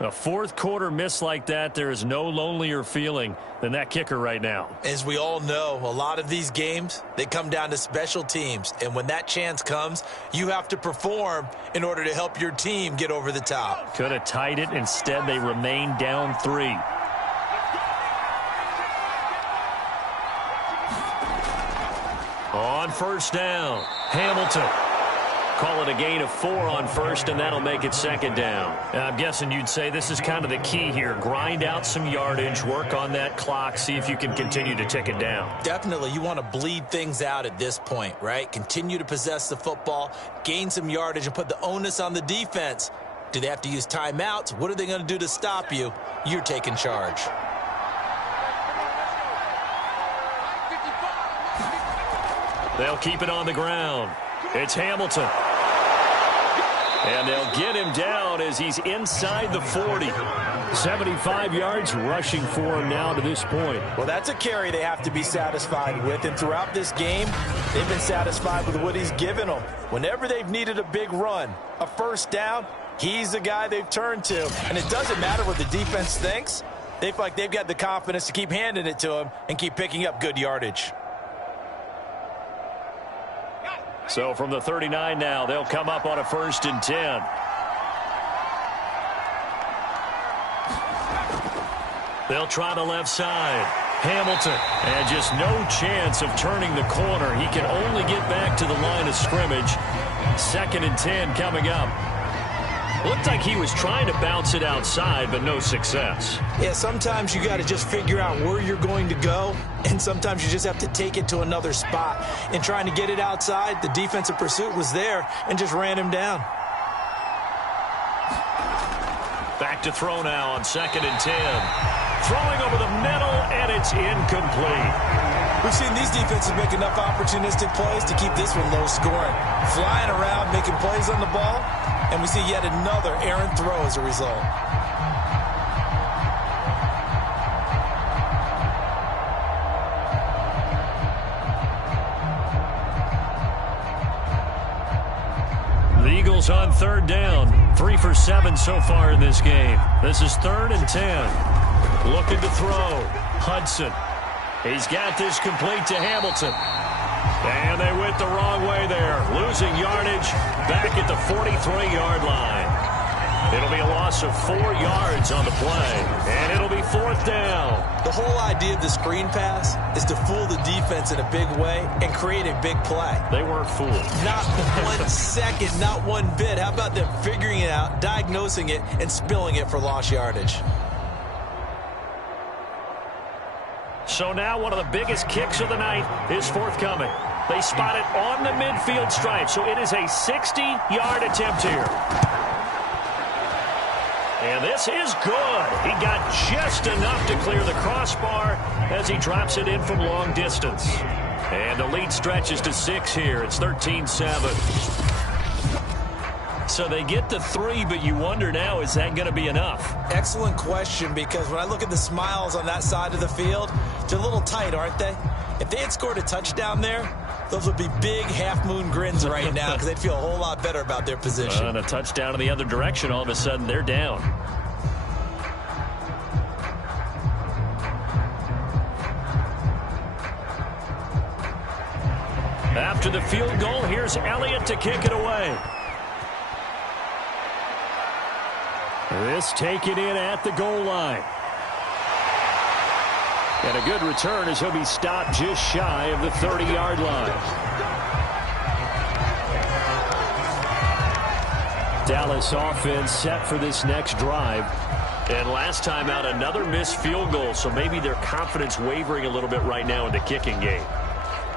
A 4th quarter miss like that, there is no lonelier feeling than that kicker right now. As we all know, a lot of these games, they come down to special teams. And when that chance comes, you have to perform in order to help your team get over the top. Could have tied it. Instead, they remain down 3. On 1st down, Hamilton. Call it a gain of 4 on 1st, and that'll make it 2nd down. I'm guessing you'd say this is kind of the key here. Grind out some yardage, work on that clock, see if you can continue to tick it down. Definitely. You want to bleed things out at this point, right? Continue to possess the football, gain some yardage, and put the onus on the defense. Do they have to use timeouts? What are they going to do to stop you? You're taking charge. They'll keep it on the ground. It's Hamilton. And they'll get him down as he's inside the 40. 75 yards rushing for him now to this point. Well, that's a carry they have to be satisfied with. And throughout this game, they've been satisfied with what he's given them. Whenever they've needed a big run, a first down, he's the guy they've turned to. And it doesn't matter what the defense thinks. They feel like they've got the confidence to keep handing it to him and keep picking up good yardage. So from the 39 now, they'll come up on a 1st and 10. They'll try the left side. Hamilton, and just no chance of turning the corner. He can only get back to the line of scrimmage. 2nd and 10 coming up. Looked like he was trying to bounce it outside, but no success. Yeah, sometimes you got to just figure out where you're going to go, and sometimes you just have to take it to another spot. And trying to get it outside, the defensive pursuit was there and just ran him down. Back to throw now on 2nd and 10. Throwing over the middle, and it's incomplete. We've seen these defenses make enough opportunistic plays to keep this one low scoring. Flying around, making plays on the ball, and we see yet another errant throw as a result. The Eagles on 3rd down. 3 for 7 so far in this game. This is 3rd and 10. Looking to throw. Hudson. He's got this complete to Hamilton. And they went the wrong way there. Losing yardage back at the 43-yard line. It'll be a loss of 4 yards on the play. And it'll be 4th down. The whole idea of the screen pass is to fool the defense in a big way and create a big play. They weren't fooled. Not 1 second, not one bit. How about them figuring it out, diagnosing it, and spilling it for lost yardage? So now one of the biggest kicks of the night is forthcoming. They spot it on the midfield stripe, so it is a 60-yard attempt here. And this is good. He got just enough to clear the crossbar as he drops it in from long distance. And the lead stretches to 6 here. It's 13-7. So they get to 3, but you wonder now, is that going to be enough? Excellent question, because when I look at the smiles on that side of the field, they're a little tight, aren't they? If they had scored a touchdown there, those would be big half-moon grins right now because they'd feel a whole lot better about their position. And a touchdown in the other direction, all of a sudden they're down. After the field goal, here's Elliott to kick it away. This taken in at the goal line. And a good return as he'll be stopped just shy of the 30-yard line. Dallas offense set for this next drive. And last time out, another missed field goal, so maybe their confidence wavering a little bit right now in the kicking game.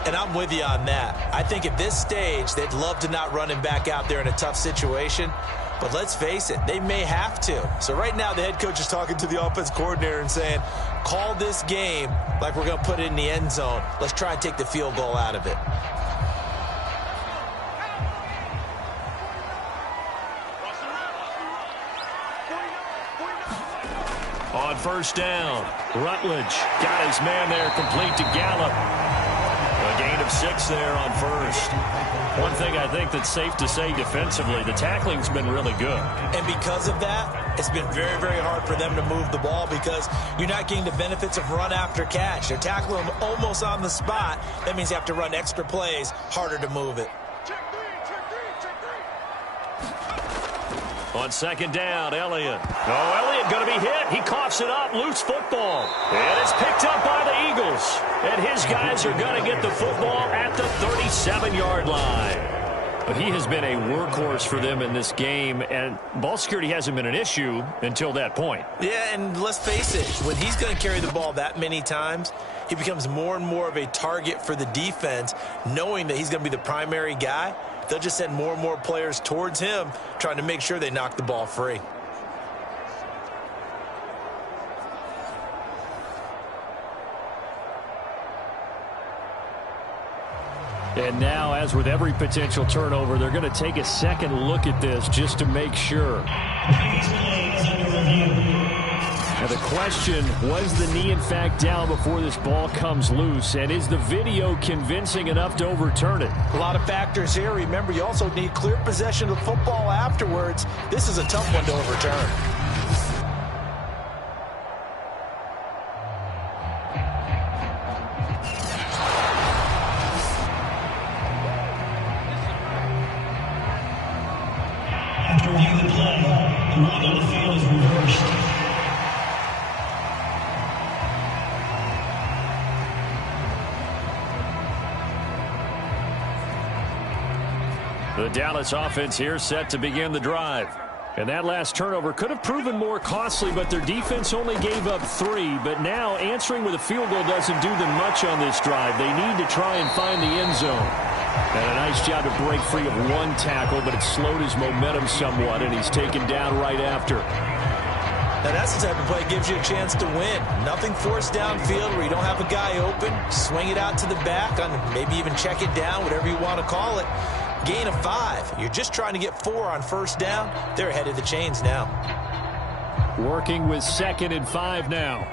And I'm with you on that. I think at this stage, they'd love to not run him back out there in a tough situation. But let's face it, they may have to. So right now, the head coach is talking to the offense coordinator and saying, call this game like we're going to put it in the end zone. Let's try and take the field goal out of it. On 1st down, Rutledge got his man there complete to Gallup. A gain of 6 there on 1st. One thing I think that's safe to say defensively, the tackling's been really good. And because of that, it's been very, very hard for them to move the ball because you're not getting the benefits of run after catch. They're tackling them almost on the spot. That means you have to run extra plays, harder to move it. On 2nd down, Elliott. Oh, Elliott going to be hit. He coughs it up. Loose football. And it's picked up by the Eagles. And his guys are going to get the football at the 37-yard line. But he has been a workhorse for them in this game, and ball security hasn't been an issue until that point. Yeah, and let's face it, when he's going to carry the ball that many times, he becomes more and more of a target for the defense, knowing that he's going to be the primary guy. They'll just send more and more players towards him, trying to make sure they knock the ball free. And now, as with every potential turnover, they're going to take a second look at this just to make sure. Now the question, was the knee in fact down before this ball comes loose? And is the video convincing enough to overturn it? A lot of factors here. Remember, you also need clear possession of the football afterwards. This is a tough one to overturn. After review of the play, the ruling on the field is reversed. The Dallas offense here set to begin the drive. And that last turnover could have proven more costly, but their defense only gave up 3. But now answering with a field goal doesn't do them much on this drive. They need to try and find the end zone. And a nice job to break free of 1 tackle, but it slowed his momentum somewhat, and he's taken down right after. Now that's the type of play that gives you a chance to win. Nothing forced downfield where you don't have a guy open. Swing it out to the back, maybe even check it down, whatever you want to call it. Gain of 5. You're just trying to get 4 on first down. They're ahead of the chains now. Working with 2nd and 5 now.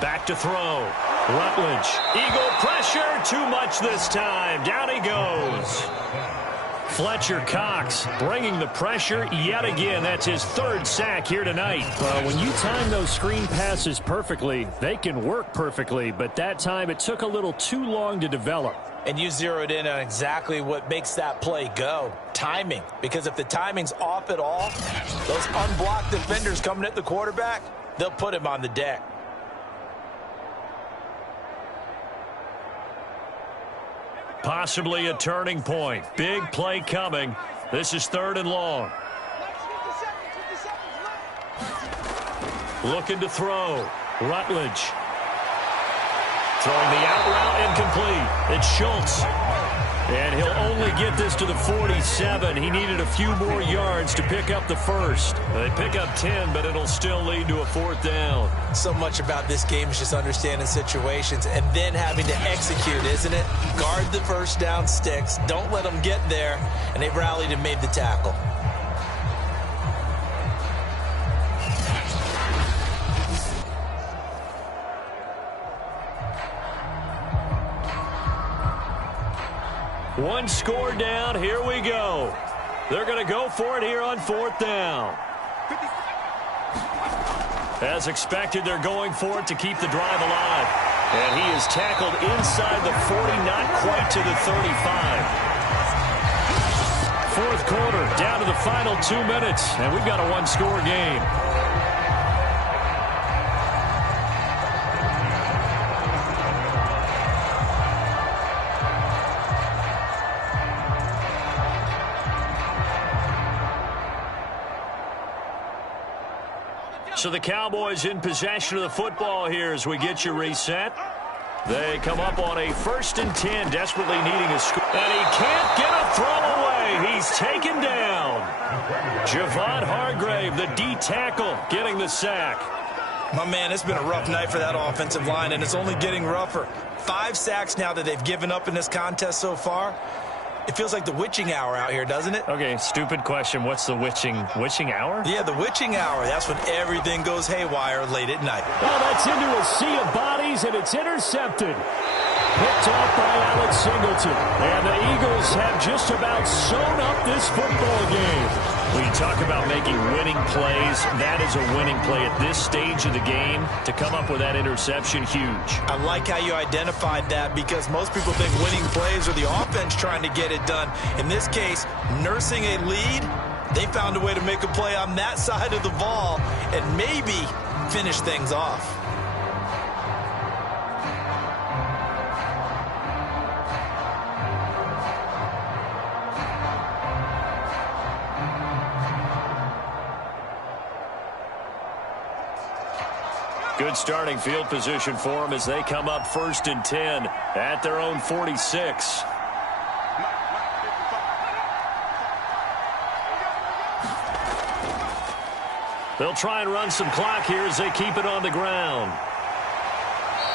Back to throw. Rutledge. Eagle pressure. Too much this time. Down he goes. Fletcher Cox bringing the pressure yet again. That's his 3rd sack here tonight. When you time those screen passes perfectly, they can work perfectly. But that time it took a little too long to develop. And you zeroed in on exactly what makes that play go. Timing. Because if the timing's off at all, those unblocked defenders coming at the quarterback, they'll put him on the deck. Possibly a turning point. Big play coming. This is 3rd and long. Looking to throw. Rutledge. Throwing the out route incomplete. It's Schultz. And he'll only get this to the 47. He needed a few more yards to pick up the 1st. They pick up 10, but it'll still lead to a 4th down. So much about this game is just understanding situations and then having to execute, isn't it? Guard the first down sticks. Don't let them get there. And they've rallied and made the tackle. One score down. Here we go. They're going to go for it here on 4th down. As expected, they're going for it to keep the drive alive. And he is tackled inside the 40, not quite to the 35. 4th quarter, down to the final 2 minutes, and we've got a 1-score game. So the Cowboys in possession of the football here as we get you reset. They come up on a 1st and 10, desperately needing a score. And he can't get a throw away. He's taken down. Javon Hargrave, the D tackle, getting the sack. My man, it's been a rough night for that offensive line, and it's only getting rougher. 5 sacks now that they've given up in this contest so far. It feels like the witching hour out here, doesn't it? Okay, stupid question. What's the witching hour? Yeah, the witching hour. That's when everything goes haywire late at night. Well, that's into a sea of bodies, and it's intercepted. Picked off by Alex Singleton. And the Eagles have just about sewn up this football game. When you talk about making winning plays, that is a winning play at this stage of the game. To come up with that interception, huge. I like how you identified that because most people think winning plays are the offense trying to get it done. In this case, nursing a lead, they found a way to make a play on that side of the ball and maybe finish things off. Good starting field position for them as they come up 1st and 10 at their own 46. They'll try and run some clock here as they keep it on the ground.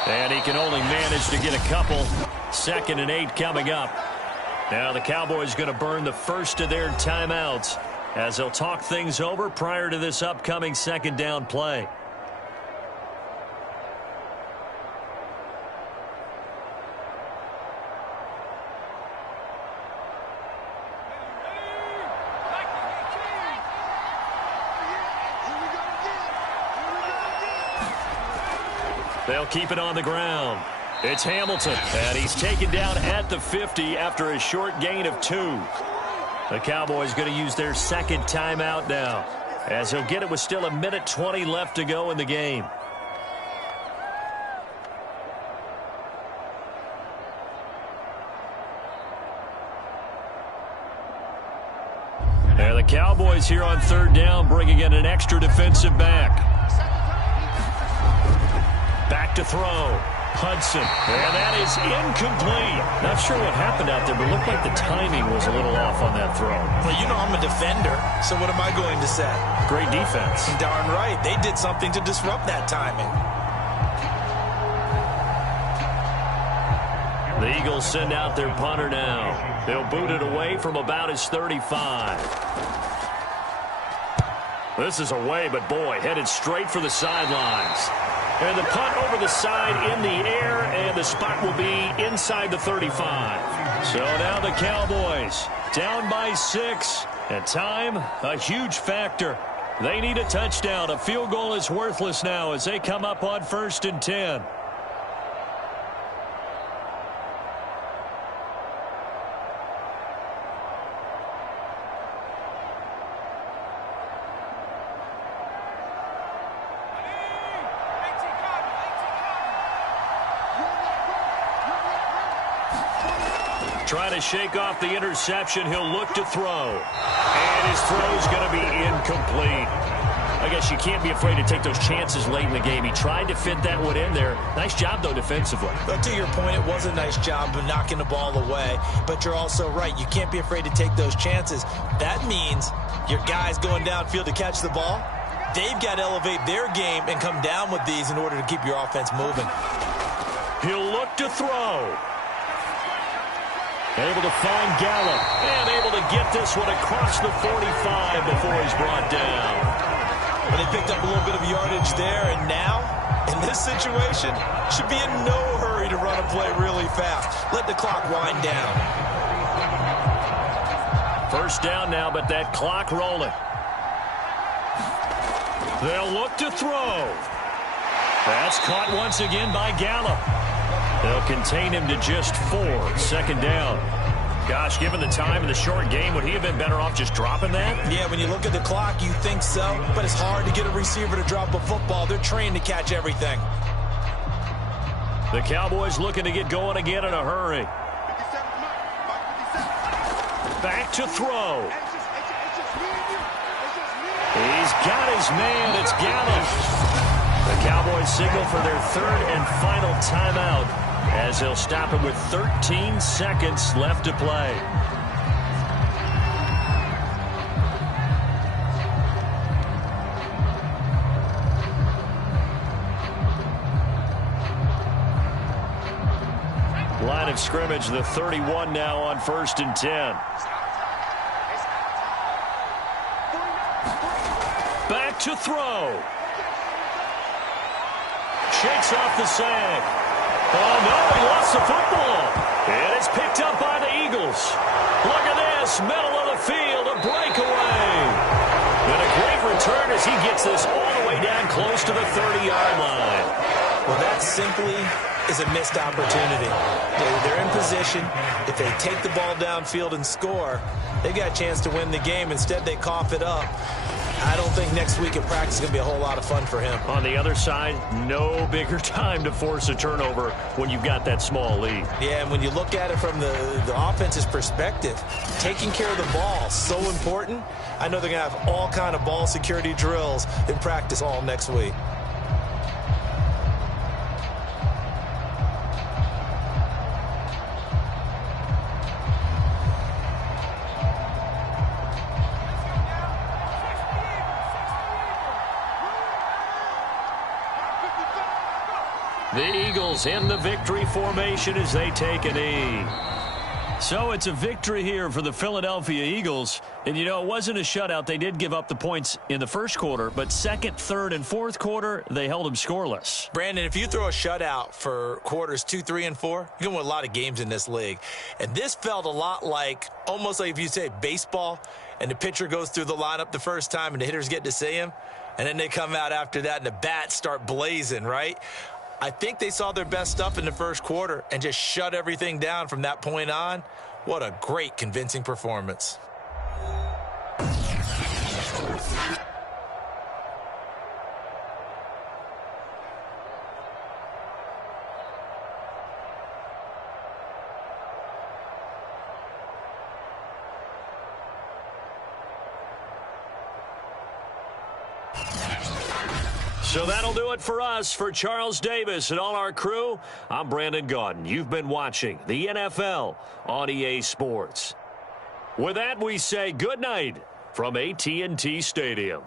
And he can only manage to get a couple. 2nd and 8 coming up. Now the Cowboys going to burn the first of their timeouts as they'll talk things over prior to this upcoming 2nd down play. They'll keep it on the ground. It's Hamilton, and he's taken down at the 50 after a short gain of 2. The Cowboys going to use their 2nd timeout now, as he'll get it with still 1:20 left to go in the game. And the Cowboys here on 3rd down, bringing in an extra defensive back. Back to throw. Hudson. And that is incomplete. Not sure what happened out there, but it looked like the timing was a little off on that throw. Well, you know I'm a defender, so what am I going to say? Great defense. Darn right. They did something to disrupt that timing. The Eagles send out their punter now. They'll boot it away from about his 35. This is away, but boy, headed straight for the sidelines. And the punt over the side in the air, and the spot will be inside the 35. So now the Cowboys down by 6, and time, a huge factor. They need a touchdown. A field goal is worthless now as they come up on 1st and 10. Trying to shake off the interception. He'll look to throw. And his throw's going to be incomplete. I guess you can't be afraid to take those chances late in the game. He tried to fit that one in there. Nice job, though, defensively. But to your point, it was a nice job of knocking the ball away. But you're also right. You can't be afraid to take those chances. That means your guys going downfield to catch the ball, they've got to elevate their game and come down with these in order to keep your offense moving. He'll look to throw. Able to find Gallup, and able to get this one across the 45 before he's brought down. Well, they picked up a little bit of yardage there, and now, in this situation, should be in no hurry to run a play really fast. Let the clock wind down. 1st down now, but that clock rolling. They'll look to throw. That's caught once again by Gallup. They'll contain him to just 4. 2nd down. Gosh, given the time of the short game, would he have been better off just dropping that? Yeah, when you look at the clock, you think so. But it's hard to get a receiver to drop a football. They're trained to catch everything. The Cowboys looking to get going again in a hurry. Back to throw. He's got his man. It's Gallup. The Cowboys signal for their 3rd and final timeout as they'll stop it with 13 seconds left to play. Line of scrimmage, the 31 now on 1st and 10. Back to throw. Shakes off the sack. Oh, no, he lost the football. And it's picked up by the Eagles. Look at this, middle of the field, a breakaway. And a great return as he gets this all the way down close to the 30-yard line. Well, that simply is a missed opportunity. They're in position. If they take the ball downfield and score, they got a chance to win the game. Instead, they cough it up. I don't think next week in practice is going to be a whole lot of fun for him. On the other side, no bigger time to force a turnover when you've got that small lead. Yeah, and when you look at it from the offense's perspective, taking care of the ball, so important. I know they're going to have all kind of ball security drills in practice all next week. The Eagles in the victory formation as they take a knee. So it's a victory here for the Philadelphia Eagles. And, it wasn't a shutout. They did give up the points in the first quarter, but second, third, and fourth quarter, they held them scoreless. Brandon, if you throw a shutout for quarters 2, 3, and 4, you're going to win a lot of games in this league. And this felt a lot like, almost like if you say baseball, and the pitcher goes through the lineup the first time and the hitters get to see him, and then they come out after that and the bats start blazing, right? I think they saw their best stuff in the first quarter and just shut everything down from that point on. What a great, convincing performance. So that'll do it for us. For Charles Davis and all our crew, I'm Brandon Gaudin. You've been watching the NFL on EA Sports. With that, we say good night from AT&T Stadium.